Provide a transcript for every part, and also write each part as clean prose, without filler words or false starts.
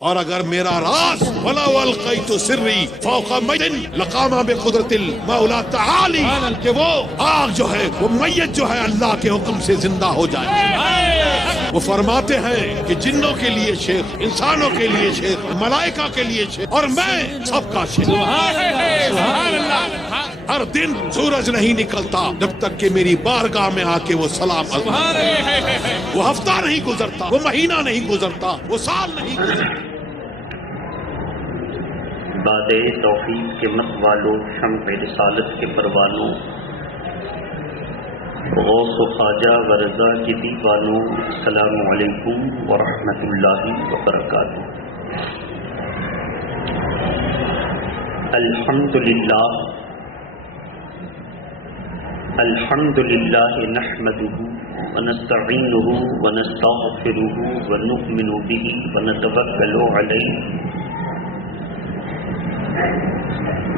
اور اگر میرا راز ولا والقیت سری فوق میت لقام بقدرت المولا تعالی کہ وہ آگ جو ہے وہ میت جو ہے اللہ کے حکم سے زندہ ہو جائے. وہ فرماتے ہیں کہ جنوں کے لیے شیخ، انسانوں کے لیے شیخ، ملائکہ کے لیے شیخ، اور میں سب کا شیخ. ہر دن سورج نہیں نکلتا جب تک کہ میری بارگاہ میں آ کے وہ سلام وہ ہفتہ نہیں گزرتا، وہ مہینہ نہیں گزرتا، وہ سال نہیں گزرتا. باد توحید کے مت والوں، شمع رسالت کے پروانوں، غوث و خواجہ و رضا کے دیوانوں، السلام علیکم ورحمۃ اللہ وبرکاتہ. الحمد للہ نحمده ونستعینه ونستغفره ونؤمن به ونتوکل علیہ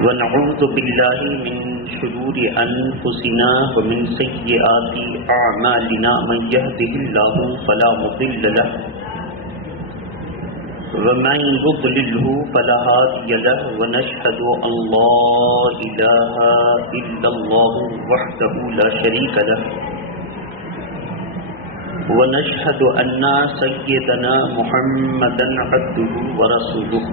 ونعوذ باللہ من شرور انفسنا ومن سیئات اعمالنا من یهده اللہ فلا مضل له ومن يضلله فلا هادي له ونشهد ان لا اله الا الله وحده لا شريك له ونشهد ان سيدنا محمدا عبده ورسوله.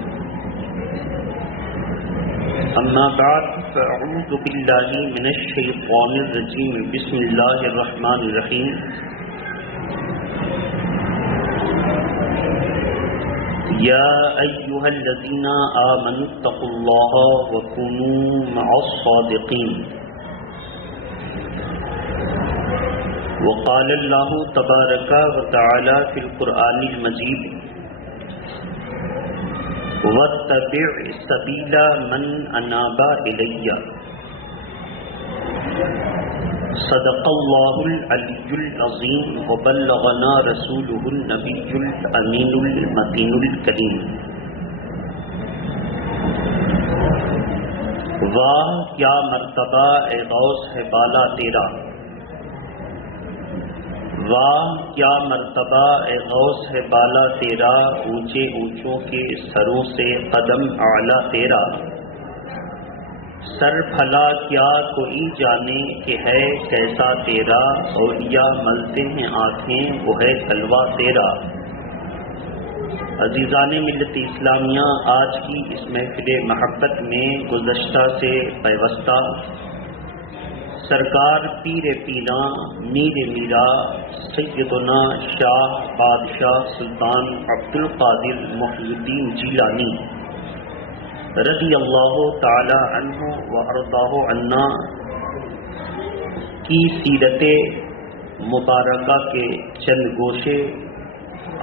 اما بعد فاعوذ باللہ من الشیطان الرجیم. بسم اللہ الرحمن الرحیم. یا ایہا الذین آمنوا اتقوا اللہ وکونوا مع الصادقین. وقال اللہ تبارک وتعالی فی القرآن المجید واتبع سبیل من اناب الی. صدق اللہ العلی العظیم وبلغنا رسولہ النبی الامین المتین الکریم. واہ کیا مرتبہ اے غوث ہے بالا تیرا، واہ کیا مرتبہ اے غوث ہے بالا تیرا، اونچے اونچوں کے سروں سے قدم اعلیٰ تیرا. سر پھلا کیا کوئی جانے کہ ہے کیسا تیرا، اولیاء ملتے ہیں آنکھیں وہ ہے تلوا تیرا. عزیزان ملت اسلامیہ، آج کی اس محفل محبت میں گزشتہ سے پیوستہ سرکار پیر پیرا میر میرا سیدنا شاہ بادشاہ سلطان عبد القادر محی الدین جیلانی رضی اللہ تعالی عنہ و ارضاہ عنا کی سیرت مبارکہ کے چند گوشے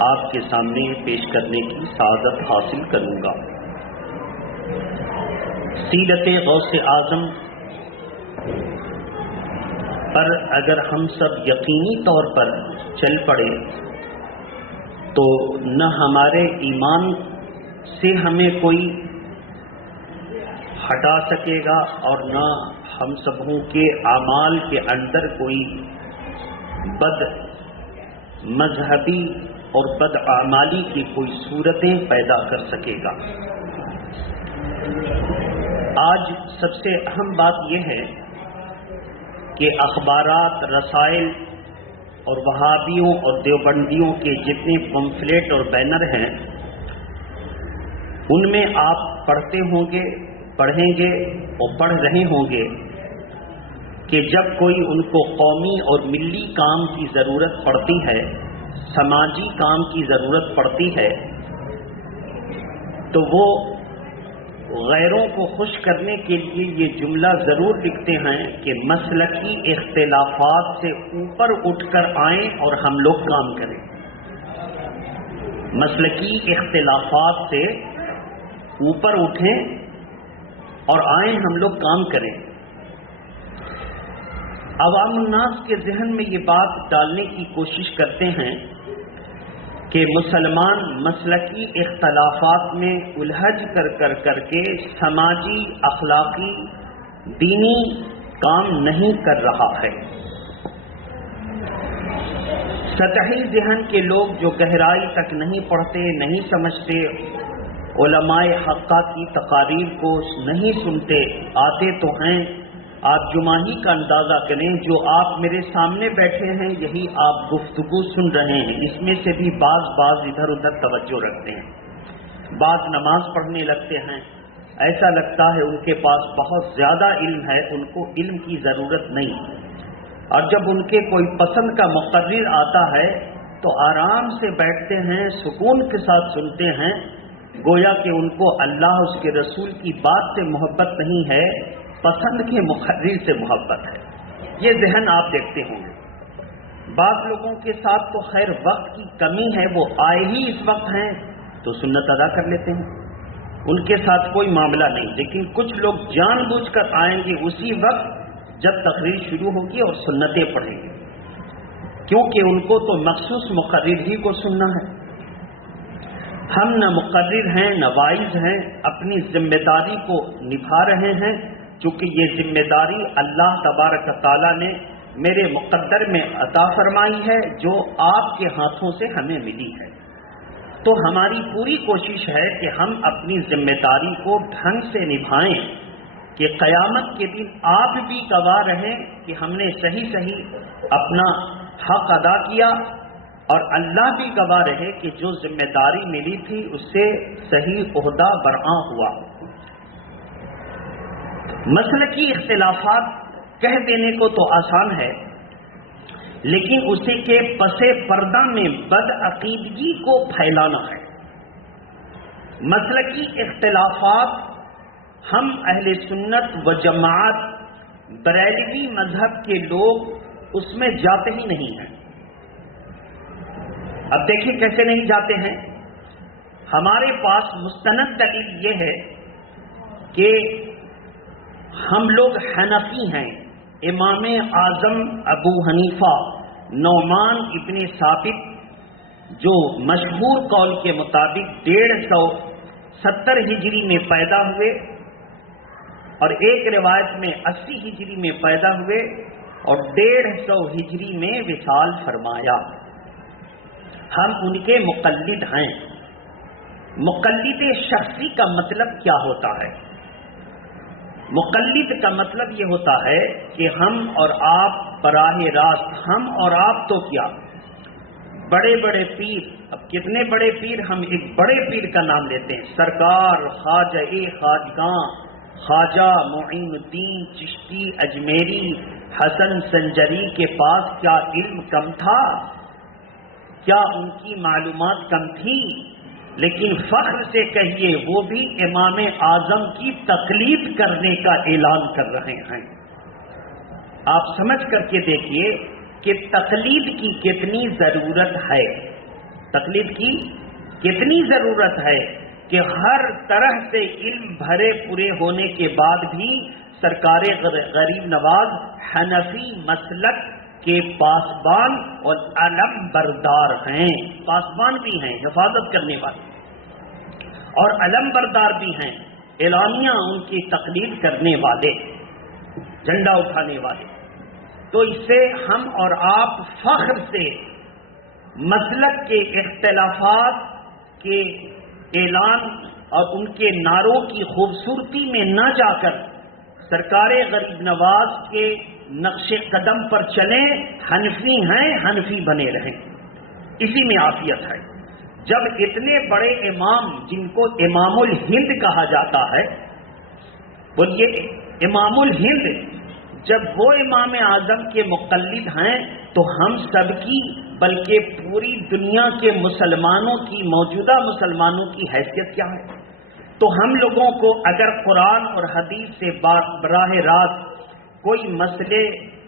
آپ کے سامنے پیش کرنے کی سعادت حاصل کروں گا. سیرت غوث اعظم پر اگر ہم سب یقینی طور پر چل پڑے تو نہ ہمارے ایمان سے ہمیں کوئی ہٹا سکے گا اور نہ ہم سبوں کے اعمال کے اندر کوئی بد مذہبی اور بد اعمالی کی کوئی صورتیں پیدا کر سکے گا. آج سب سے اہم بات یہ ہے کہ اخبارات، رسائل اور وہابیوں اور دیوبندیوں کے جتنے پمفلیٹ اور بینر ہیں ان میں آپ پڑھتے ہوں گے، پڑھیں گے اور پڑھ رہے ہوں گے کہ جب کوئی ان کو قومی اور ملی کام کی ضرورت پڑتی ہے، سماجی کام کی ضرورت پڑتی ہے، تو وہ غیروں کو خوش کرنے کے لیے یہ جملہ ضرور لکھتے ہیں کہ مسلکی اختلافات سے اوپر اٹھ کر آئیں اور ہم لوگ کام کریں. مسلکی اختلافات سے اوپر اٹھیں اور آئیں ہم لوگ کام کریں. عوام الناس کے ذہن میں یہ بات ڈالنے کی کوشش کرتے ہیں کہ مسلمان مسلکی اختلافات میں الجھ کر کے سماجی، اخلاقی، دینی کام نہیں کر رہا ہے. سطحی ذہن کے لوگ جو گہرائی تک نہیں پڑھتے، نہیں سمجھتے، علماء حقہ کی تقاریر کو نہیں سنتے، آتے تو ہیں، آپ جمعہ کا اندازہ کریں، جو آپ میرے سامنے بیٹھے ہیں یہی آپ گفتگو سن رہے ہیں، اس میں سے بھی بعض ادھر ادھر توجہ رکھتے ہیں، بعض نماز پڑھنے لگتے ہیں، ایسا لگتا ہے ان کے پاس بہت زیادہ علم ہے، ان کو علم کی ضرورت نہیں، اور جب ان کے کوئی پسند کا مقرر آتا ہے تو آرام سے بیٹھتے ہیں، سکون کے ساتھ سنتے ہیں، گویا کہ ان کو اللہ اس کے رسول کی بات سے محبت نہیں ہے، پسند کے مقرر سے محبت ہے۔ یہ ذہن آپ دیکھتے ہوں گے۔ بعض لوگوں کے ساتھ تو خیر وقت کی کمی ہے، وہ آئے ہی اس وقت ہیں تو سنت ادا کر لیتے ہیں، ان کے ساتھ کوئی معاملہ نہیں، لیکن کچھ لوگ جان بوجھ کر آئیں گے اسی وقت جب تقریر شروع ہوگی اور سنتیں پڑھیں گے، کیونکہ ان کو تو مخصوص مقرر ہی کو سننا ہے۔ ہم نہ مقرر ہیں نہ واعظ ہیں، اپنی ذمہ داری کو نبھا رہے ہیں، چونکہ یہ ذمہ داری اللہ تبارک تعالیٰ نے میرے مقدر میں عطا فرمائی ہے، جو آپ کے ہاتھوں سے ہمیں ملی ہے، تو ہماری پوری کوشش ہے کہ ہم اپنی ذمہ داری کو ڈھنگ سے نبھائیں، کہ قیامت کے دن آپ بھی گواہ رہیں کہ ہم نے صحیح اپنا حق ادا کیا، اور اللہ بھی گواہ رہے کہ جو ذمہ داری ملی تھی اس سے صحیح عہدہ برآں ہوا۔ مسلکی اختلافات کہہ دینے کو تو آسان ہے، لیکن اسی کے پس پردہ میں بدعقیدگی کو پھیلانا ہے۔ مسلکی اختلافات ہم اہل سنت و جماعت بریلوی مذہب کے لوگ اس میں جاتے ہی نہیں ہیں۔ اب دیکھیں کیسے نہیں جاتے ہیں۔ ہمارے پاس مستند دلیل یہ ہے کہ ہم لوگ حنفی ہیں، امام اعظم ابو حنیفہ نعمان ابن ثابت جو مشہور قول کے مطابق 150 ہجری میں پیدا ہوئے، اور ایک روایت میں 80 ہجری میں پیدا ہوئے، اور 150 ہجری میں وصال فرمایا۔ ہم ان کے مقلد ہیں۔ مقلد شخصی کا مطلب کیا ہوتا ہے؟ مقلد کا مطلب یہ ہوتا ہے کہ ہم اور آپ براہ راست، ہم اور آپ تو کیا، بڑے بڑے پیر، اب کتنے بڑے پیر، ہم ایک بڑے پیر کا نام لیتے ہیں، سرکار خواجہ خواجگاں خواجہ معین الدین چشتی اجمیری حسن سنجری کے پاس کیا علم کم تھا؟ کیا ان کی معلومات کم تھی؟ لیکن فخر سے کہیے وہ بھی امام اعظم کی تقلید کرنے کا اعلان کر رہے ہیں۔ آپ سمجھ کر کے دیکھیے کہ تقلید کی کتنی ضرورت ہے، تقلید کی کتنی ضرورت ہے، کہ ہر طرح سے علم بھرے پورے ہونے کے بعد بھی سرکار غریب نواز حنفی مسلک کے پاسبان اور علم بردار ہیں، پاسبان بھی ہیں، حفاظت کرنے والے، اور علم بردار بھی ہیں، اعلانیہ ان کی تقلید کرنے والے، جھنڈا اٹھانے والے۔ تو اس سے ہم اور آپ فخر سے مسلک کے اختلافات کے اعلان اور ان کے نعروں کی خوبصورتی میں نہ جا کر سرکار غریب نواز کے نقش قدم پر چلیں، حنفی ہیں حنفی بنے رہیں، اسی میں عافیت ہے۔ جب اتنے بڑے امام جن کو امام الہند کہا جاتا ہے، بولیے امام الہند، جب وہ امام اعظم کے مقلد ہیں تو ہم سب کی بلکہ پوری دنیا کے مسلمانوں کی، موجودہ مسلمانوں کی حیثیت کیا ہے؟ تو ہم لوگوں کو اگر قرآن اور حدیث سے براہ راست کوئی مسئلے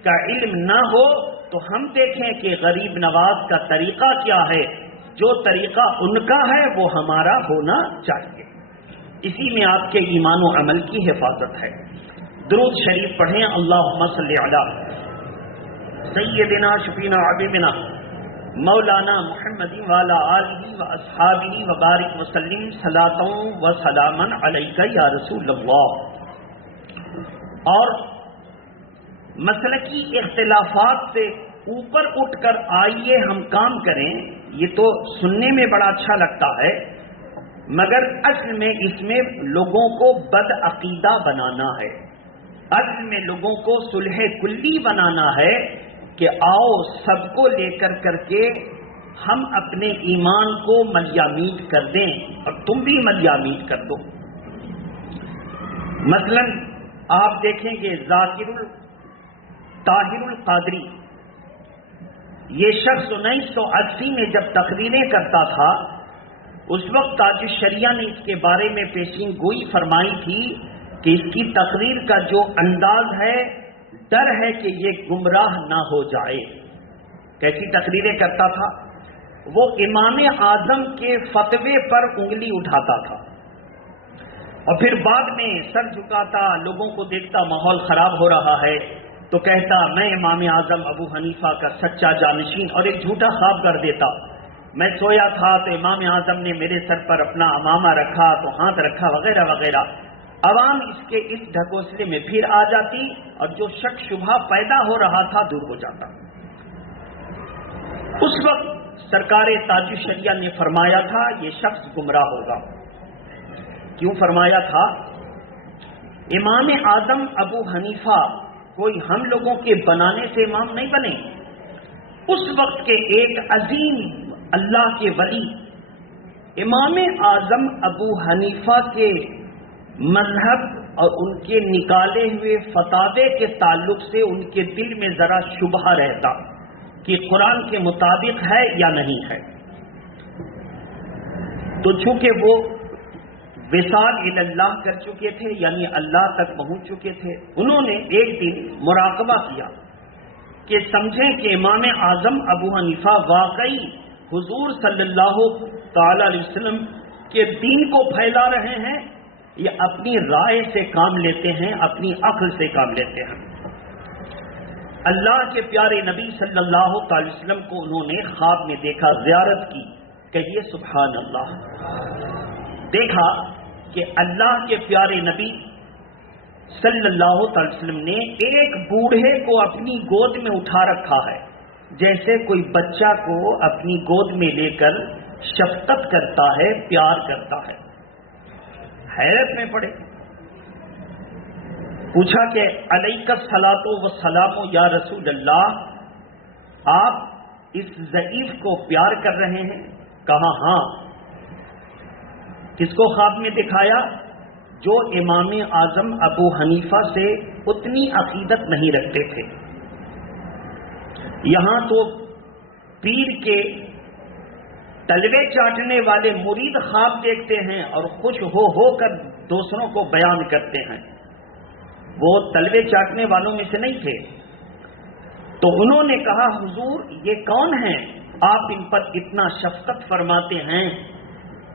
کا علم نہ ہو تو ہم دیکھیں کہ غریب نواز کا طریقہ کیا ہے، جو طریقہ ان کا ہے وہ ہمارا ہونا چاہیے۔ اسی میں آپ کے ایمان و عمل کی حفاظت ہے۔ درود شریف پڑھیں، اللہم صلی علی سیدنا شفینا حبیبنا مولانا محمد وعلی آلہ و اصحابہ وبارک وسلم صلاۃ و سلاما علیک یا رسول اللہ۔ اور مسلکی اختلافات سے اوپر اٹھ کر آئیے ہم کام کریں، یہ تو سننے میں بڑا اچھا لگتا ہے، مگر اصل میں اس میں لوگوں کو بد عقیدہ بنانا ہے، اصل میں لوگوں کو صلح کلی بنانا ہے کہ آؤ سب کو لے کر کے ہم اپنے ایمان کو ملیامید کر دیں اور تم بھی ملیامید کر دو۔ مثلا آپ دیکھیں گے طاہر القادری، یہ شخص 1980 میں جب تقریریں کرتا تھا، اس وقت تاج الشریعہ نے اس کے بارے میں پیشین گوئی فرمائی تھی کہ اس کی تقریر کا جو انداز ہے، ڈر ہے کہ یہ گمراہ نہ ہو جائے۔ کیسی تقریریں کرتا تھا؟ وہ امام اعظم کے فتوے پر انگلی اٹھاتا تھا اور پھر بعد میں سر جھکاتا، لوگوں کو دیکھتا ماحول خراب ہو رہا ہے تو کہتا میں امام اعظم ابو حنیفہ کا سچا جانشین، اور ایک جھوٹا خواب کر دیتا، میں سویا تھا تو امام اعظم نے میرے سر پر اپنا امامہ رکھا تو ہاتھ رکھا وغیرہ وغیرہ۔ عوام اس کے اس ڈھکوسلے میں پھر آ جاتی اور جو شک شبہ پیدا ہو رہا تھا دور ہو جاتا۔ اس وقت سرکار تاج الشریعہ نے فرمایا تھا یہ شخص گمراہ ہوگا۔ کیوں فرمایا تھا؟ امام اعظم ابو حنیفہ کوئی ہم لوگوں کے بنانے سے امام نہیں بنے، اس وقت کے ایک عظیم اللہ کے ولی امام اعظم ابو حنیفہ کے مذہب اور ان کے نکالے ہوئے فتاوے کے تعلق سے ان کے دل میں ذرا شبہ رہتا کہ قرآن کے مطابق ہے یا نہیں ہے، تو چونکہ وہ وصال الی اللہ کر چکے تھے، یعنی اللہ تک پہنچ چکے تھے، انہوں نے ایک دن مراقبہ کیا کہ سمجھیں کہ امام اعظم ابو حنیفہ واقعی حضور صلی اللہ تعالی علیہ وسلم کے دین کو پھیلا رہے ہیں یا اپنی رائے سے کام لیتے ہیں، اپنی عقل سے کام لیتے ہیں۔ اللہ کے پیارے نبی صلی اللہ تعالی وسلم کو انہوں نے خواب میں دیکھا، زیارت کی، کہیے سبحان اللہ۔ دیکھا کہ اللہ کے پیارے نبی صلی اللہ تعالی وسلم نے ایک بوڑھے کو اپنی گود میں اٹھا رکھا ہے، جیسے کوئی بچہ کو اپنی گود میں لے کر شفقت کرتا ہے، پیار کرتا ہے۔ حیرت میں پڑے، پوچھا کہ علیک الصلاۃ والسلام یا رسول اللہ، آپ اس ضعیف کو پیار کر رہے ہیں؟ کہا ہاں۔ کس کو خواب میں دکھایا؟ جو امام اعظم ابو حنیفہ سے اتنی عقیدت نہیں رکھتے تھے۔ یہاں تو پیر کے تلوے چاٹنے والے مرید خواب دیکھتے ہیں اور خوش ہو کر دوسروں کو بیان کرتے ہیں، وہ تلوے چاٹنے والوں میں سے نہیں تھے۔ تو انہوں نے کہا حضور یہ کون ہیں آپ ان پر اتنا شفقت فرماتے ہیں؟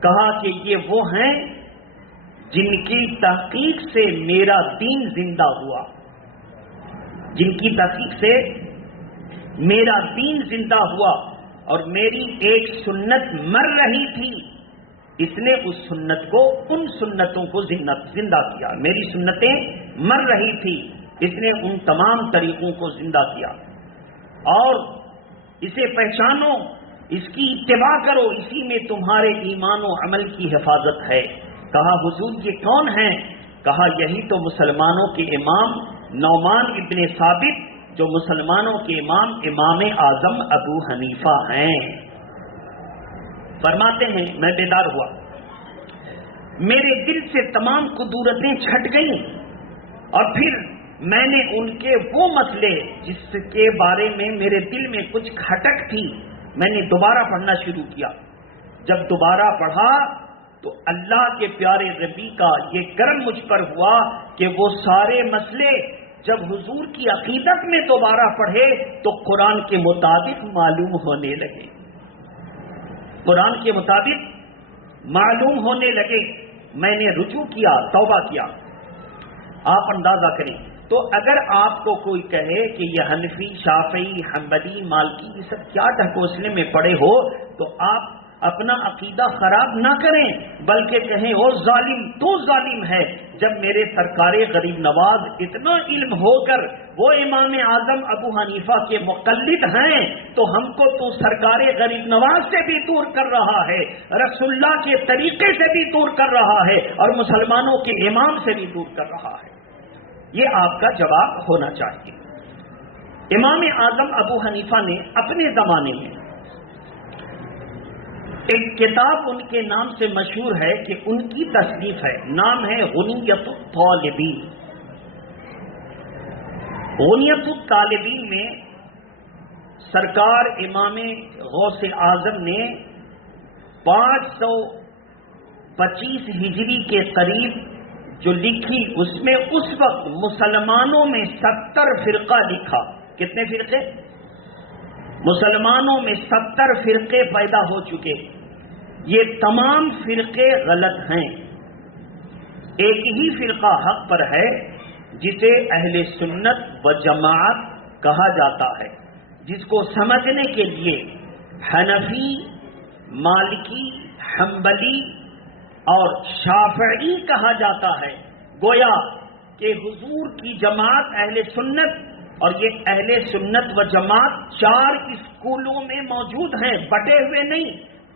کہا کہ یہ وہ ہیں جن کی تحقیق سے میرا دین زندہ ہوا، جن کی تحقیق سے میرا دین زندہ ہوا، اور میری ایک سنت مر رہی تھی، اس نے اس سنت کو، ان سنتوں کو زندہ کیا۔ میری سنتیں مر رہی تھی، اس نے ان تمام طریقوں کو زندہ کیا، اور اسے پہچانو، اس کی اتباع کرو، اسی میں تمہارے ایمان و عمل کی حفاظت ہے۔ کہا حضور یہ کون ہیں؟ کہا یہی تو مسلمانوں کے امام نعمان ابن ثابت، جو مسلمانوں کے امام امام اعظم ابو حنیفہ ہیں۔ فرماتے ہیں میں بیدار ہوا، میرے دل سے تمام قدورتیں چھٹ گئیں، اور پھر میں نے ان کے وہ مسئلے جس کے بارے میں میرے دل میں کچھ کھٹک تھی، میں نے دوبارہ پڑھنا شروع کیا۔ جب دوبارہ پڑھا تو اللہ کے پیارے نبی کا یہ کرم مجھ پر ہوا کہ وہ سارے مسئلے جب حضور کی عقیدت میں دوبارہ پڑھے تو قرآن کے مطابق معلوم ہونے لگے، قرآن کے مطابق معلوم ہونے لگے۔ میں نے رجوع کیا، توبہ کیا۔ آپ اندازہ کریں تو اگر آپ کو کوئی کہے کہ یہ حنفی، شافعی، حنبلی، مالکی، یہ سب کیا ڈھکوسلے میں پڑے ہو، تو آپ اپنا عقیدہ خراب نہ کریں، بلکہ کہیں او ظالم تو ظالم ہے۔ جب میرے سرکار غریب نواز اتنا علم ہو کر وہ امام اعظم ابو حنیفہ کے مقلد ہیں تو ہم کو تو سرکار غریب نواز سے بھی دور کر رہا ہے، رسول اللہ کے طریقے سے بھی دور کر رہا ہے، اور مسلمانوں کے امام سے بھی دور کر رہا ہے۔ یہ آپ کا جواب ہونا چاہیے۔ امام اعظم ابو حنیفہ نے اپنے زمانے میں ایک کتاب ان کے نام سے مشہور ہے کہ ان کی تصنیف ہے، نام ہے غنیت الطالبین۔ غنیت الطالبین میں سرکار امام غوث اعظم نے 525 ہجری کے قریب جو لکھی، اس میں اس وقت مسلمانوں میں 70 فرقہ لکھا۔ کتنے فرقے؟ مسلمانوں میں 70 فرقے پیدا ہو چکے۔ یہ تمام فرقے غلط ہیں، ایک ہی فرقہ حق پر ہے جسے اہل سنت و جماعت کہا جاتا ہے، جس کو سمجھنے کے لیے حنفی، مالکی، حنبلی اور شافعی کہا جاتا ہے۔ گویا کہ حضور کی جماعت اہل سنت، اور یہ اہل سنت و جماعت 4 اسکولوں میں موجود ہیں، بٹے ہوئے نہیں،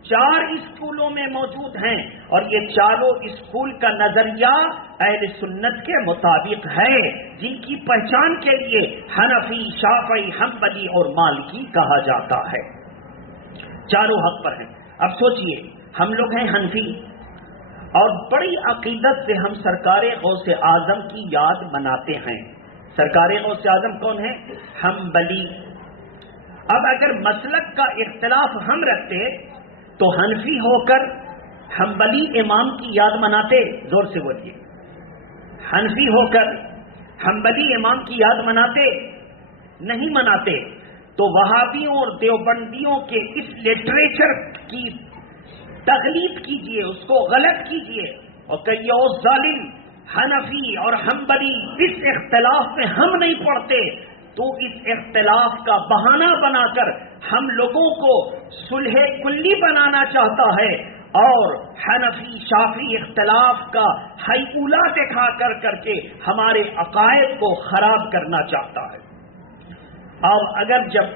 4 اسکولوں میں موجود ہیں، اور یہ چاروں اسکول کا نظریہ اہل سنت کے مطابق ہے، جن کی پہچان کے لیے حنفی، شافعی، حنبلی اور مالکی کہا جاتا ہے۔ چاروں حق پر ہیں۔ اب سوچئے، ہم لوگ ہیں حنفی، اور بڑی عقیدت سے ہم سرکار غوث اعظم کی یاد مناتے ہیں۔ سرکار غوث اعظم کون ہے؟ حنبلی۔ اب اگر مسلک کا اختلاف ہم رکھتے تو حنفی ہو کر حنبلی امام کی یاد مناتے؟ زور سے بولیے۔ حنفی ہو کر حنبلی امام کی یاد مناتے؟ نہیں مناتے۔ تو وہابیوں اور دیوبندیوں کے اس لٹریچر کی تقلید کیجئے، اس کو غلط کیجئے، اور کہیے او ظالم، حنفی اور حنبلی اس اختلاف میں ہم نہیں پڑھتے، تو اس اختلاف کا بہانہ بنا کر ہم لوگوں کو صلح کلی بنانا چاہتا ہے، اور حنفی شافی اختلاف کا ہائی اولا دکھا کر کے ہمارے عقائد کو خراب کرنا چاہتا ہے۔ اور اگر جب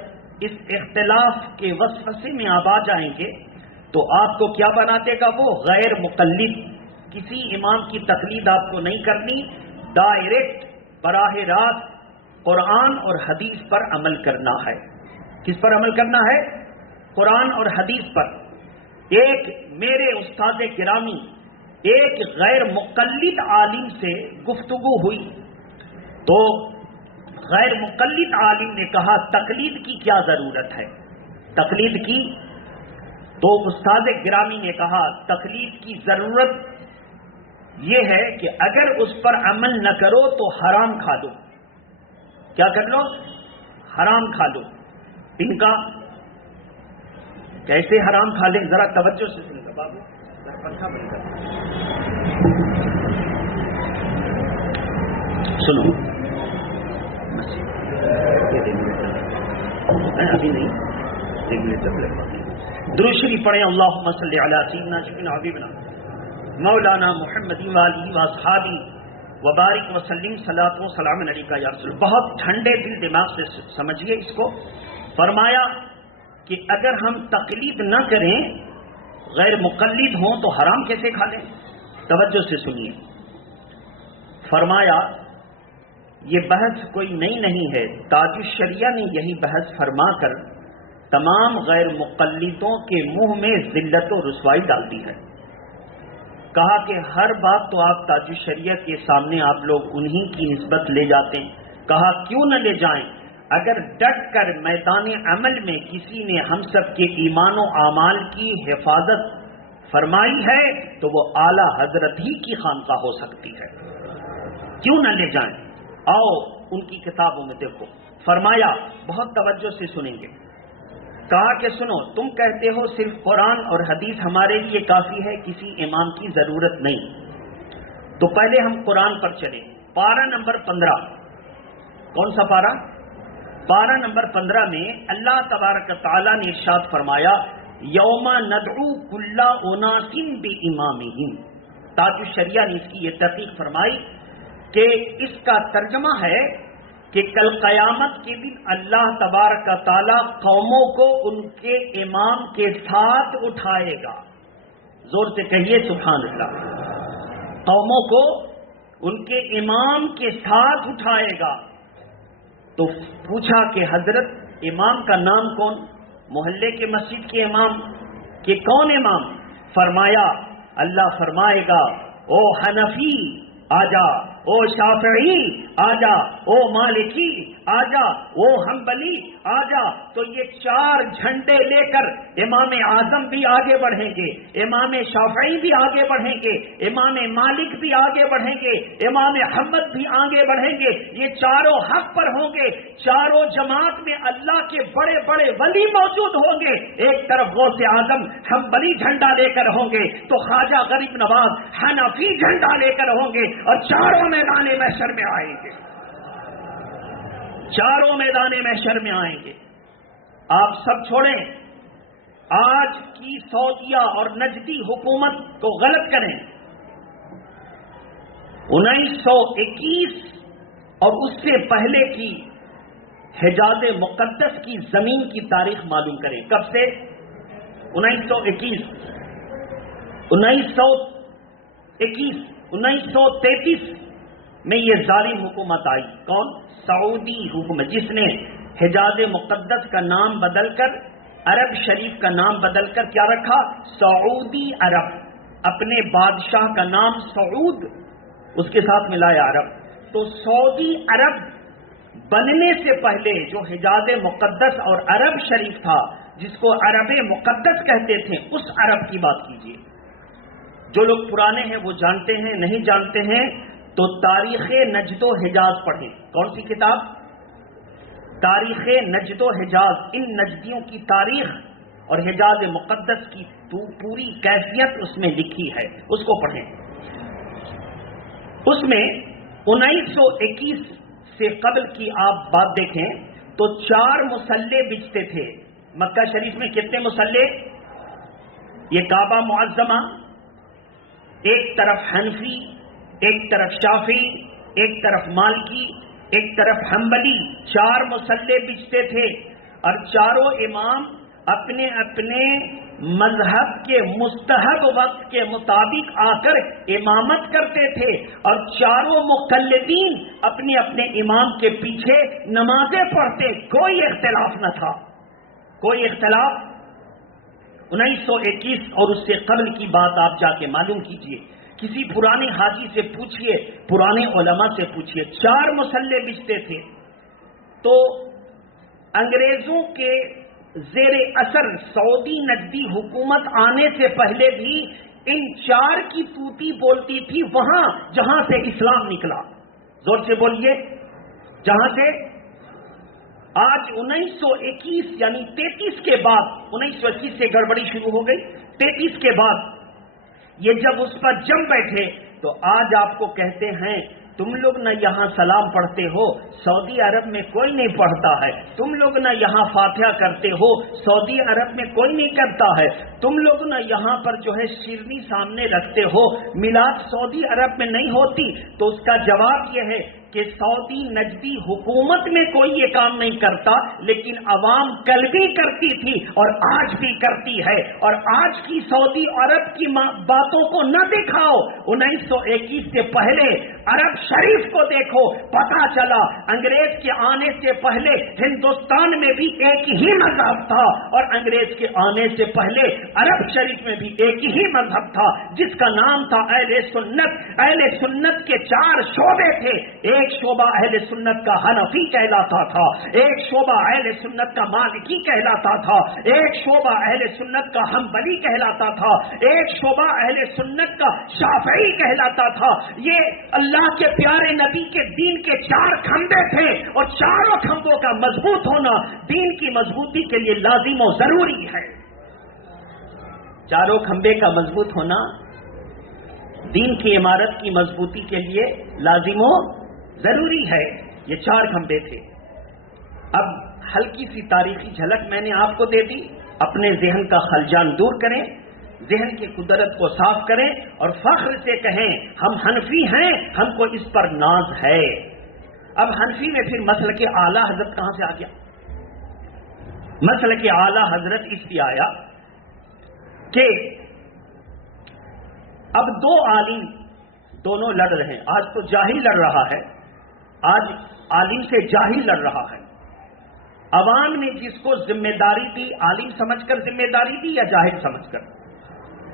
اس اختلاف کے وسوسے میں آپ آ جائیں گے تو آپ کو کیا بنا دے گا؟ وہ غیر مقلد، کسی امام کی تقلید آپ کو نہیں کرنی، ڈائریکٹ براہ راست قرآن اور حدیث پر عمل کرنا ہے۔ کس پر عمل کرنا ہے؟ قرآن اور حدیث پر۔ ایک میرے استاد گرامی ایک غیر مقلد عالم سے گفتگو ہوئی، تو غیر مقلد عالم نے کہا تقلید کی کیا ضرورت ہے؟ تقلید کی؟ تو استاد گرامی نے کہا تقلید کی ضرورت یہ ہے کہ اگر اس پر عمل نہ کرو تو حرام کھا لو۔ کیا کر لو؟ حرام کھا لو۔ ان کا کیسے حرام کھا لیں؟ ذرا توجہ سے سنیں بابو، پنکھا بند کر سنو، ابھی نہیں، 1 منٹ تک درود شریف پڑھیں۔ اللہم صلی علی سیدنا سیدنا حبیبنا مولانا محمد والی واصحابی وبارک وسلم صلاۃ و سلام علیکہ یا رسول۔ بہت ٹھنڈے دل دماغ سے سمجھیے اس کو۔ فرمایا کہ اگر ہم تقلید نہ کریں، غیر مقلد ہوں، تو حرام کیسے کھا لیں؟ توجہ سے سنیے۔ فرمایا یہ بحث کوئی نئی نہیں ہے، تاج الشریعہ نے یہی بحث فرما کر تمام غیر مقلدوں کے منہ میں ذلت و رسوائی ڈال دی ہے۔ کہا کہ ہر بات تو آپ تاج الشریعہ کے سامنے آپ لوگ انہی کی نسبت لے جاتے ہیں۔ کہا کیوں نہ لے جائیں، اگر ڈٹ کر میدان عمل میں کسی نے ہم سب کے ایمان و اعمال کی حفاظت فرمائی ہے تو وہ اعلیٰ حضرت ہی کی خانقاہ ہو سکتی ہے، کیوں نہ لے جائیں؟ آؤ ان کی کتابوں میں دیکھو۔ فرمایا بہت توجہ سے سنیں گے۔ کہا کہ سنو، تم کہتے ہو صرف قرآن اور حدیث ہمارے لیے کافی ہے، کسی امام کی ضرورت نہیں۔ تو پہلے ہم قرآن پر چلیں۔ پارہ نمبر 15، کون سا پارہ؟ پارہ نمبر 15 میں اللہ تبارک تعالیٰ نے ارشاد فرمایا یوم ندعو کل اناس بامامہم. تاج الشریعہ نے اس کی یہ تحقیق فرمائی کہ اس کا ترجمہ ہے کہ کل قیامت کے دن اللہ تبارک و تعالی قوموں کو ان کے امام کے ساتھ اٹھائے گا. زور سے کہیے سبحان اللہ. قوموں کو ان کے امام کے ساتھ اٹھائے گا. تو پوچھا کہ حضرت امام کا نام کون؟ محلے کے مسجد کے امام کہ کون امام؟ فرمایا اللہ فرمائے گا او حنفی آجا، او شافعی آجا، او مالکی آجا، او حنبلی آجا. تو یہ چار جھنڈے لے کر امام اعظم بھی آگے بڑھیں گے، امام شافعی بھی آگے بڑھیں گے، امام مالک بھی آگے بڑھیں گے، امام احمد بھی آگے بڑھیں گے. یہ چاروں حق پر ہوں گے. چاروں جماعت میں اللہ کے بڑے بڑے ولی موجود ہوں گے. ایک طرف غوث اعظم حنبلی جھنڈا لے کر ہوں گے تو خواجہ غریب نواز حنفی جھنڈا لے کر ہوں گے، اور چاروں میدان محشر میں آئیں گے. چاروں میدان محشر میں آئیں گے. آپ سب چھوڑیں، آج کی سعودیہ اور نجدی حکومت کو غلط کریں. 1921 اور اس سے پہلے کی حجاز مقدس کی زمین کی تاریخ معلوم کریں. کب سے؟ 1921 1933 میں یہ ظالم حکومت آئی. کون؟ سعودی حکومت، جس نے حجاز مقدس کا نام بدل کر عرب شریف کا نام بدل کر کیا رکھا؟ سعودی عرب. اپنے بادشاہ کا نام سعود اس کے ساتھ ملایا عرب. تو سعودی عرب بننے سے پہلے جو حجاز مقدس اور عرب شریف تھا، جس کو عرب مقدس کہتے تھے، اس عرب کی بات کیجیے. جو لوگ پرانے ہیں وہ جانتے ہیں، نہیں جانتے ہیں تو تاریخ نجد و حجاز پڑھیں. کون سی کتاب؟ تاریخ نجد و حجاز. ان نجدیوں کی تاریخ اور حجاز مقدس کی پوری کیفیت اس میں لکھی ہے، اس کو پڑھیں. اس میں 1921 سے قبل کی آپ بات دیکھیں تو 4 مسلح بچتے تھے. مکہ شریف میں کتنے مسلح؟ یہ کعبہ معظمہ، ایک طرف حنفی، ایک طرف شافعی، ایک طرف مالکی، ایک طرف حنبلی. 4 مسلح بچتے تھے اور چاروں امام اپنے اپنے مذہب کے مستحب وقت کے مطابق آ کر امامت کرتے تھے، اور چاروں مقلدین اپنے اپنے امام کے پیچھے نمازیں پڑھتے. کوئی اختلاف نہ تھا، کوئی اختلاف. 1921 اور اس سے قبل کی بات آپ جا کے معلوم کیجئے. کسی پرانے حاجی سے پوچھئے، پرانے علماء سے پوچھئے. 4 مسلح بچتے تھے. تو انگریزوں کے زیر اثر سعودی نجدی حکومت آنے سے پہلے بھی ان 4 کی توتی بولتی تھی وہاں جہاں سے اسلام نکلا. زور سے بولیے، جہاں سے. آج 1921 یعنی 33 کے بعد، 1921 سے گڑبڑی شروع ہو گئی. 33 کے بعد یہ جب اس پر جم بیٹھے تو آج آپ کو کہتے ہیں تم لوگ نہ یہاں سلام پڑھتے ہو، سعودی عرب میں کوئی نہیں پڑھتا ہے. تم لوگ نہ یہاں فاتحہ کرتے ہو، سعودی عرب میں کوئی نہیں کرتا ہے. تم لوگ نہ یہاں پر جو ہے شیرنی سامنے رکھتے ہو، میلاد سعودی عرب میں نہیں ہوتی. تو اس کا جواب یہ ہے کہ سعودی نجدی حکومت میں کوئی یہ کام نہیں کرتا، لیکن عوام کل بھی کرتی تھی اور آج بھی کرتی ہے. اور آج کی سعودی عرب کی باتوں کو نہ دکھاؤ. 1921 سے پہلے عرب شریف کو دیکھو، پتا چلا انگریز کے آنے سے پہلے ہندوستان میں بھی ایک ہی مذہب تھا، اور انگریز کے آنے سے پہلے عرب شریف میں بھی ایک ہی مذہب تھا جس کا نام تھا اہل سنت. اہل سنت کے 4 شعبے تھے. ایک شعبہ اہل سنت کا حنفی کہلاتا تھا، ایک شعبہ اہل سنت کا مالکی کہلاتا تھا، ایک شعبہ اہل سنت کا حنبلی کہلاتا تھا، ایک شعبہ اہل سنت کا شافعی کہلاتا تھا. یہ اللہ کے پیارے نبی کے دین کے 4 کھمبے تھے، اور چاروں کھمبوں کا مضبوط ہونا دین کی مضبوطی کے لیے لازم و ضروری ہے. چاروں کھمبے کا مضبوط ہونا دین کی عمارت کی مضبوطی کے لیے لازم و ضروری ہے. یہ 4 کھمبے تھے. اب ہلکی سی تاریخی جھلک میں نے آپ کو دے دی. اپنے ذہن کا خلجان دور کریں، ذہن کی قدرت کو صاف کریں اور فخر سے کہیں ہم حنفی ہیں، ہم کو اس پر ناز ہے۔ اب حنفی میں پھر مسلک اعلیٰ حضرت کہاں سے آ گیا؟ مسلک اعلیٰ حضرت اس لیے آیا کہ اب دو عالم دونوں لڑ رہے ہیں۔ آج تو جاہل لڑ رہا ہے، آج عالم سے جاہل لڑ رہا ہے۔ عوام نے جس کو ذمہ داری دی، عالم سمجھ کر ذمہ داری دی یا جاہل سمجھ کر؟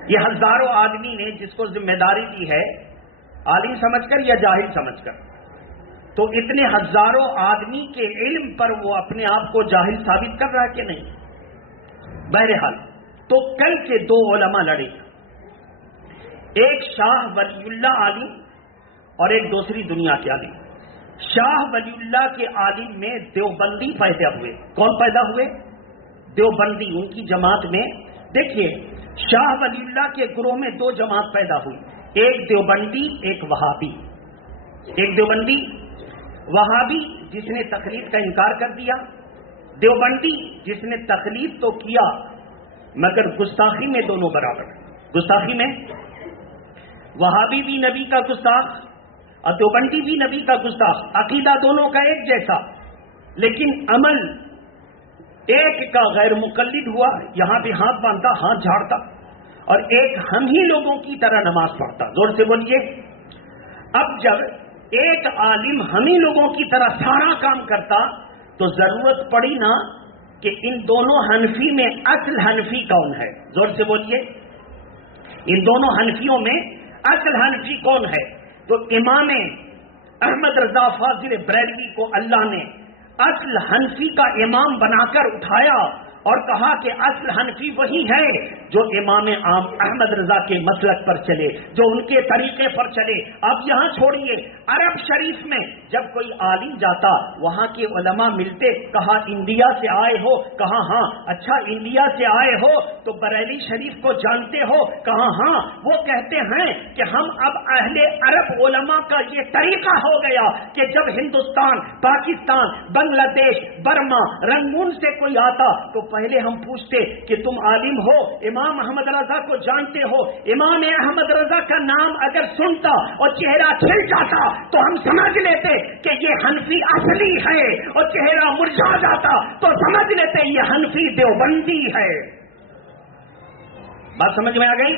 یہ ہزاروں آدمی نے جس کو ذمہ داری دی ہے، عالم سمجھ کر یا جاہل سمجھ کر؟ تو اتنے ہزاروں آدمی کے علم پر وہ اپنے آپ کو جاہل ثابت کر رہا ہے کہ نہیں؟ بہرحال تو کل کے دو علماء لڑے، ایک شاہ ولی اللہ عالم اور ایک دوسری دنیا کے عالم۔ شاہ ولی اللہ کے عالم میں دیوبندی پیدا ہوئے۔ کون پیدا ہوئے؟ دیوبندی، ان کی جماعت میں۔ دیکھیے، شاہ ولی اللہ کے گروہ میں دو جماعت پیدا ہوئی، ایک دیوبندی ایک وہابی۔ ایک دیوبندی، وہابی جس نے تقلید کا انکار کر دیا، دیوبندی جس نے تقلید تو کیا مگر گستاخی میں دونوں برابر۔ گستاخی میں وہابی بھی نبی کا گستاخ اور دیوبندی بھی نبی کا گستاخ، عقیدہ دونوں کا ایک جیسا، لیکن عمل ایک کا غیر مقلد ہوا، یہاں بھی ہاتھ باندھتا ہاتھ جھاڑتا، اور ایک ہم ہی لوگوں کی طرح نماز پڑھتا۔ زور سے بولیے۔ اب جب ایک عالم ہم ہی لوگوں کی طرح سارا کام کرتا تو ضرورت پڑی نا کہ ان دونوں حنفی میں اصل حنفی کون ہے؟ زور سے بولیے۔ ان دونوں حنفیوں میں اصل حنفی کون ہے؟ تو امام احمد رضا فاضل بریلوی کو اللہ نے اصل حنفی کا امام بنا کر اٹھایا اور کہا کہ اصل حنفی وہی ہے جو امام احمد رضا کے مسلک پر چلے، جو ان کے طریقے پر چلے۔ اب یہاں چھوڑیے، عرب شریف میں جب کوئی عالم جاتا، وہاں کے علماء ملتے، کہا انڈیا سے آئے ہو؟ کہا ہاں۔ اچھا انڈیا سے آئے ہو تو بریلی شریف کو جانتے ہو؟ کہا ہاں۔ وہ کہتے ہیں کہ ہم اب اہل عرب علماء کا یہ طریقہ ہو گیا کہ جب ہندوستان، پاکستان، بنگلہ دیش، برما، رنگون سے کوئی آتا تو پہلے ہم پوچھتے کہ تم عالم ہو، امام احمد رضا کو جانتے ہو؟ امام احمد رضا کا نام اگر سنتا اور چہرہ کھل جاتا تو ہم سمجھ لیتے کہ یہ حنفی اصلی ہے، اور چہرہ مرجھا جاتا تو سمجھ لیتے یہ حنفی دیوبندی ہے۔ بات سمجھ میں آ گئی؟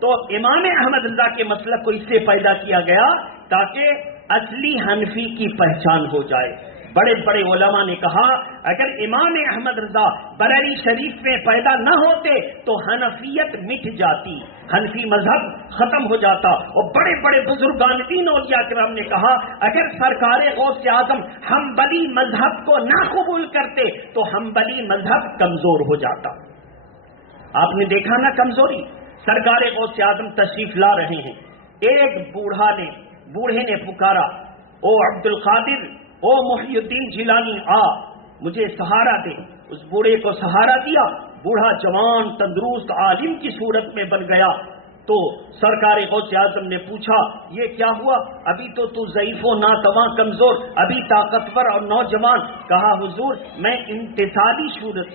تو امام احمد رضا کے مسلک کو اس سے پیدا کیا گیا تاکہ اصلی حنفی کی پہچان ہو جائے۔ بڑے بڑے علماء نے کہا اگر امام احمد رضا بریلی شریف میں پیدا نہ ہوتے تو حنفیت مٹ جاتی، حنفی مذہب ختم ہو جاتا۔ اور بڑے بڑے بزرگان دین اولیاء کرام نے کہا اگر سرکار غوث اعظم حنبلی مذہب کو نہ قبول کرتے تو حنبلی مذہب کمزور ہو جاتا۔ آپ نے دیکھا نا کمزوری، سرکار غوث اعظم تشریف لا رہے ہیں، ایک بوڑھے نے پکارا، او عبد القادر، او محی الدین جیلانی، آ مجھے سہارا دے۔ اس بوڑھے کو سہارا دیا، بوڑھا جوان تندرست عالم کی صورت میں بن گیا۔ تو سرکار غوث اعظم نے پوچھا یہ کیا ہوا؟ ابھی تو ضعیف و ناتواں کمزور، ابھی طاقتور اور نوجوان۔ کہا حضور میں امتثالی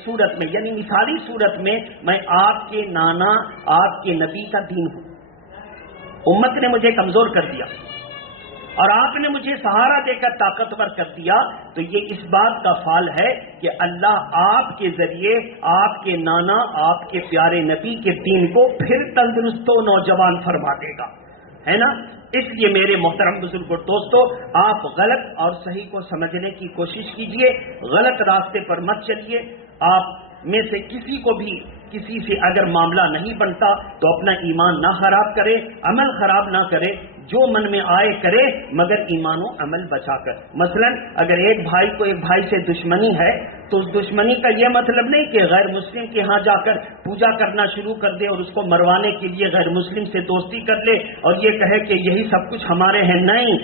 صورت میں یعنی مثالی صورت میں میں آپ کے نانا، آپ کے نبی کا دین ہوں۔ امت نے مجھے کمزور کر دیا اور آپ نے مجھے سہارا دے کر طاقتور کر دیا، تو یہ اس بات کا فال ہے کہ اللہ آپ کے ذریعے آپ کے نانا، آپ کے پیارے نبی کے دین کو پھر تندرست و نوجوان فرما دے گا، ہے نا؟ اس لیے میرے محترم بزرگ اور دوستو، آپ غلط اور صحیح کو سمجھنے کی کوشش کیجئے، غلط راستے پر مت چلیے۔ آپ میں سے کسی سے اگر معاملہ نہیں بنتا تو اپنا ایمان نہ خراب کرے، عمل خراب نہ کرے، جو من میں آئے کرے مگر ایمان و عمل بچا کر۔ مثلا اگر ایک بھائی کو ایک بھائی سے دشمنی ہے تو اس دشمنی کا یہ مطلب نہیں کہ غیر مسلم کے ہاں جا کر پوجا کرنا شروع کر دے اور اس کو مروانے کے لیے غیر مسلم سے دوستی کر لے اور یہ کہے کہ یہی سب کچھ ہمارے ہیں۔ نہیں،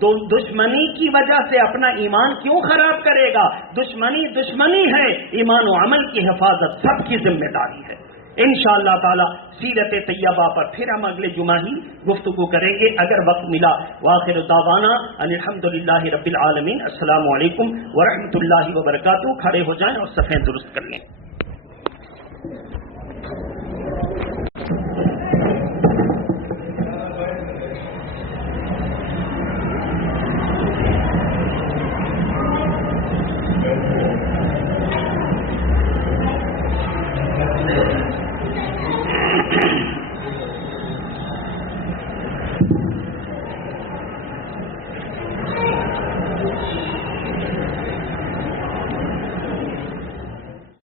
تو دشمنی کی وجہ سے اپنا ایمان کیوں خراب کرے گا؟ دشمنی ہے، ایمان و عمل کی حفاظت سب کی ذمہ داری ہے۔ انشاءاللہ تعالی سیرت طیبہ پر پھر ہم اگلے جمعہ ہی گفتگو کریں گے اگر وقت ملا۔ وآخر دعوانا ان الحمدللہ رب العالمین۔ السلام علیکم ورحمۃ اللہ وبرکاتہ۔ کھڑے ہو جائیں اور صفیں درست کر لیں۔